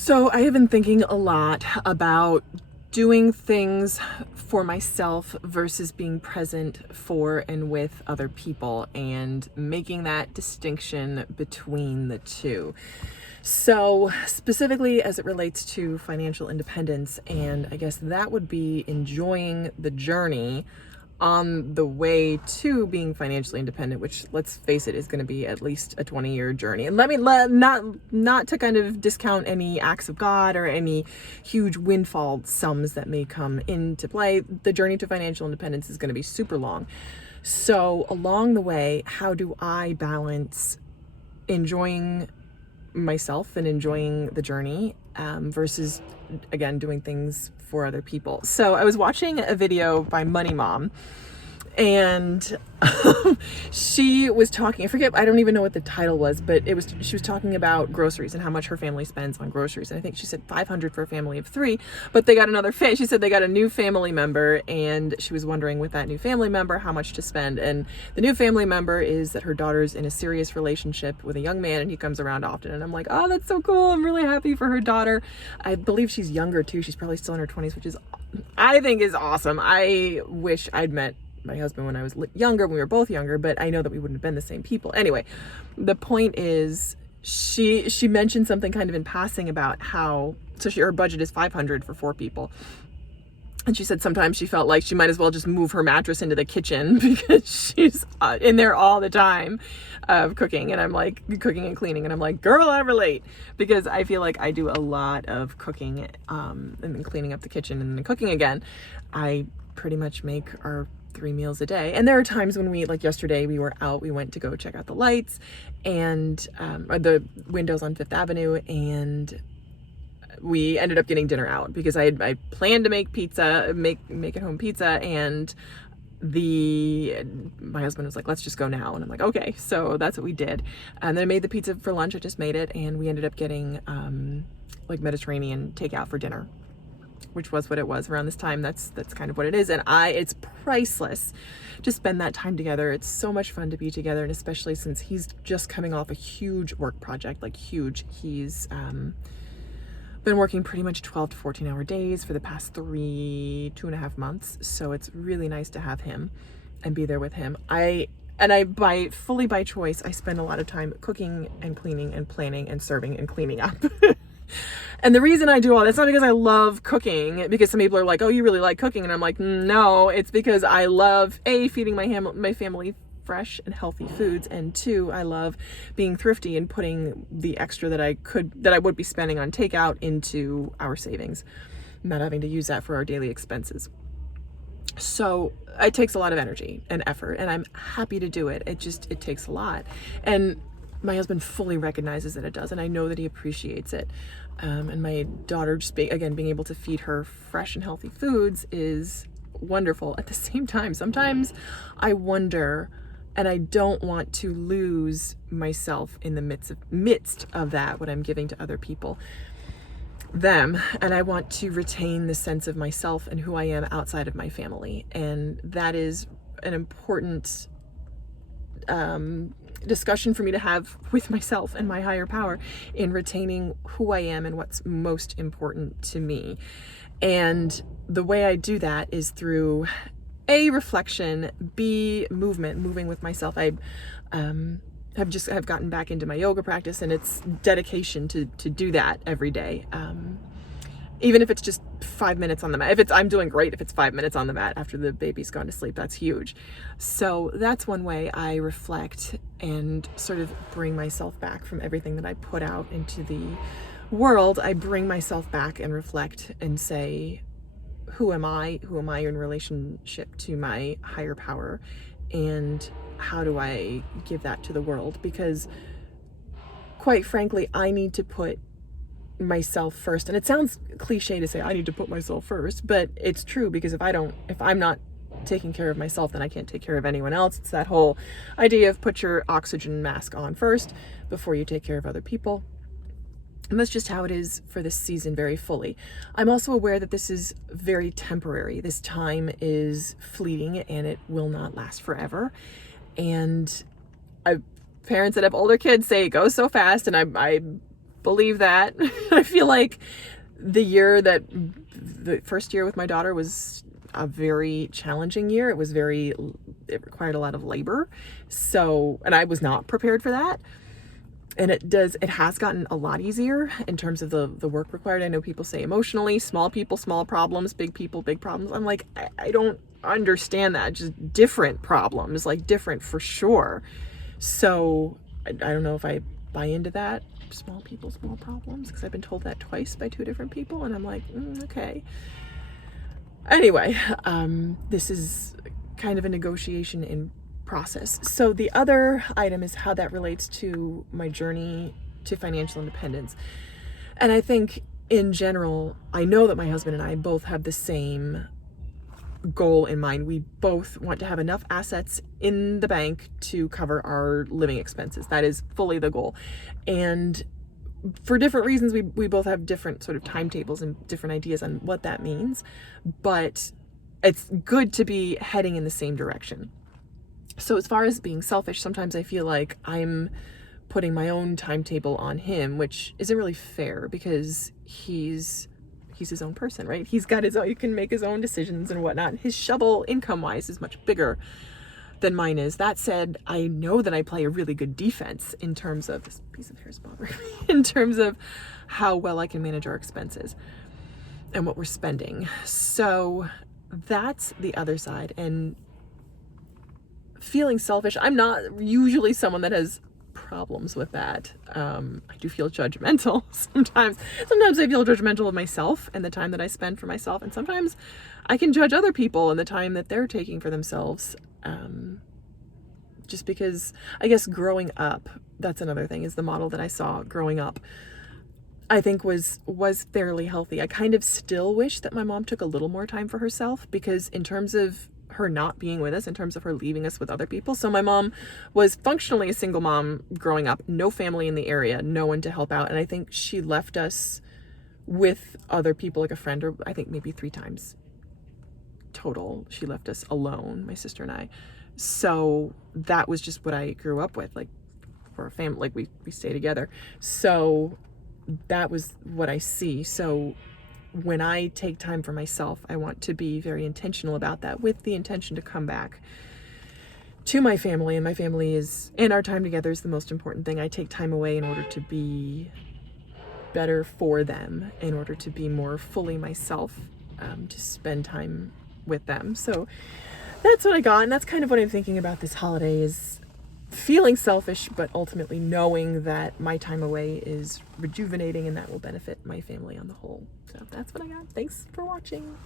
So I have been thinking a lot about doing things for myself versus being present for and with other people and making that distinction between the two. So, specifically as it relates to financial independence, and I guess that would be enjoying the journey on the way to being financially independent, which, let's face it, is going to be at least a 20-year journey. And not to kind of discount any acts of God or any huge windfall sums that may come into play. The journey to financial independence is going to be super long. So along the way, how do I balance enjoying myself and enjoying the journey versus, again, doing things for other people? So I was watching a video by Money Mom, and she was talking, I don't even know what the title was, but she was talking about groceries and how much her family spends on groceries. And I think she said $500 for a family of 3, but they got she said they got a new family member, and she was wondering with that new family member how much to spend. And the new family member is that her daughter's in a serious relationship with a young man, and he comes around often. And I'm like, oh, that's so cool. I'm really happy for her daughter. I believe she's younger too. She's probably still in her 20s, which I think is awesome. I wish I'd met my husband when I was younger. We were both younger, but I know that we wouldn't have been the same people. Anyway, the point is she mentioned something kind of in passing about how, her budget is $500 for 4 people. And she said sometimes she felt like she might as well just move her mattress into the kitchen because she's in there all the time cooking. And I'm like, cooking and cleaning. And I'm like, girl, I relate, because I feel like I do a lot of cooking and then cleaning up the kitchen and then cooking again. I pretty much make our 3 meals a day. And there are times when like yesterday, we were out, we went to go check out the lights and the windows on Fifth Avenue, and we ended up getting dinner out because I planned to make pizza, make at home pizza, and my husband was like, let's just go now. And I'm like, okay. So that's what we did. And then I made the pizza for lunch. I just made it, and we ended up getting like Mediterranean takeout for dinner, which was what it was around this time. That's kind of what it is. And it's priceless to spend that time together. It's so much fun to be together. And especially since he's just coming off a huge work project, like huge. He's been working pretty much 12 to 14 hour days for the past 2.5 months. So it's really nice to have him and be there with him. Fully by choice, I spend a lot of time cooking and cleaning and planning and serving and cleaning up. And the reason I do all that's not because I love cooking, because some people are like, oh, you really like cooking. And I'm like, no, it's because I love feeding my family fresh and healthy foods, and 2, I love being thrifty and putting the extra that I would be spending on takeout into our savings, not having to use that for our daily expenses. So it takes a lot of energy and effort, and I'm happy to do it. It takes a lot. And my husband fully recognizes that it does, and I know that he appreciates it. And my daughter, just being able to feed her fresh and healthy foods is wonderful. At the same time, sometimes I wonder, and I don't want to lose myself in the midst of that, what I'm giving to other people, and I want to retain the sense of myself and who I am outside of my family. And that is an important discussion for me to have with myself and my higher power in retaining who I am and what's most important to me. And the way I do that is through A, reflection, B, moving with myself. I have gotten back into my yoga practice, and it's dedication to do that every day. Even if it's just 5 minutes on the mat. I'm doing great if it's 5 minutes on the mat after the baby's gone to sleep. That's huge. So that's one way I reflect and sort of bring myself back from everything that I put out into the world. I bring myself back and reflect and say, who am I? Who am I in relationship to my higher power? And how do I give that to the world? Because quite frankly, I need to put myself first. And it sounds cliche to say I need to put myself first, but it's true, because if I'm not taking care of myself, then I can't take care of anyone else. It's that whole idea of put your oxygen mask on first before you take care of other people. And that's just how it is for this season, very fully. I'm also aware that this is very temporary. This time is fleeting, and it will not last forever. And parents that have older kids say it goes so fast, and I believe that. I feel like the first year with my daughter was a very challenging year. It required a lot of labor. So, and I was not prepared for that. And it has gotten a lot easier in terms of the work required. I know people say emotionally, small people, small problems, big people, big problems. I'm like, I don't understand that. Just different problems, like different for sure. So I don't know if I buy into that. Small people, small problems, because I've been told that twice by two different people, and I'm like, okay. Anyway, this is kind of a negotiation in process. So the other item is how that relates to my journey to financial independence. And I think in general, I know that my husband and I both have the same goal in mind. We both want to have enough assets in the bank to cover our living expenses. That is fully the goal. And for different reasons, we both have different sort of timetables and different ideas on what that means. But it's good to be heading in the same direction. So as far as being selfish, sometimes I feel like I'm putting my own timetable on him, which isn't really fair because he's his own person, right? He's got his own, he can make his own decisions and whatnot. His shovel income-wise is much bigger than mine is. That said, I know that I play a really good defense in terms of, this piece of hair is bothering me, in terms of how well I can manage our expenses and what we're spending. So that's the other side. And feeling selfish, I'm not usually someone that has problems with that. I do feel judgmental sometimes. Sometimes I feel judgmental of myself and the time that I spend for myself, and sometimes I can judge other people and the time that they're taking for themselves. Just because, I guess, growing up, that's another thing, is the model that I saw growing up, I think was fairly healthy. I kind of still wish that my mom took a little more time for herself, because in terms of her not being with us, in terms of her leaving us with other people. So my mom was functionally a single mom growing up, no family in the area, no one to help out. And I think she left us with other people, like a friend, or I think maybe 3 times total. She left us alone, my sister and I. So that was just what I grew up with, like for a family, like we stay together. So that was what I see. So when I take time for myself, I want to be very intentional about that, with the intention to come back to my family. And my family and our time together is the most important thing. I take time away in order to be better for them, in order to be more fully myself, to spend time with them. So that's what I got. And that's kind of what I'm thinking about this holiday, is feeling selfish, but ultimately knowing that my time away is rejuvenating and that will benefit my family on the whole. So that's what I got. Thanks for watching.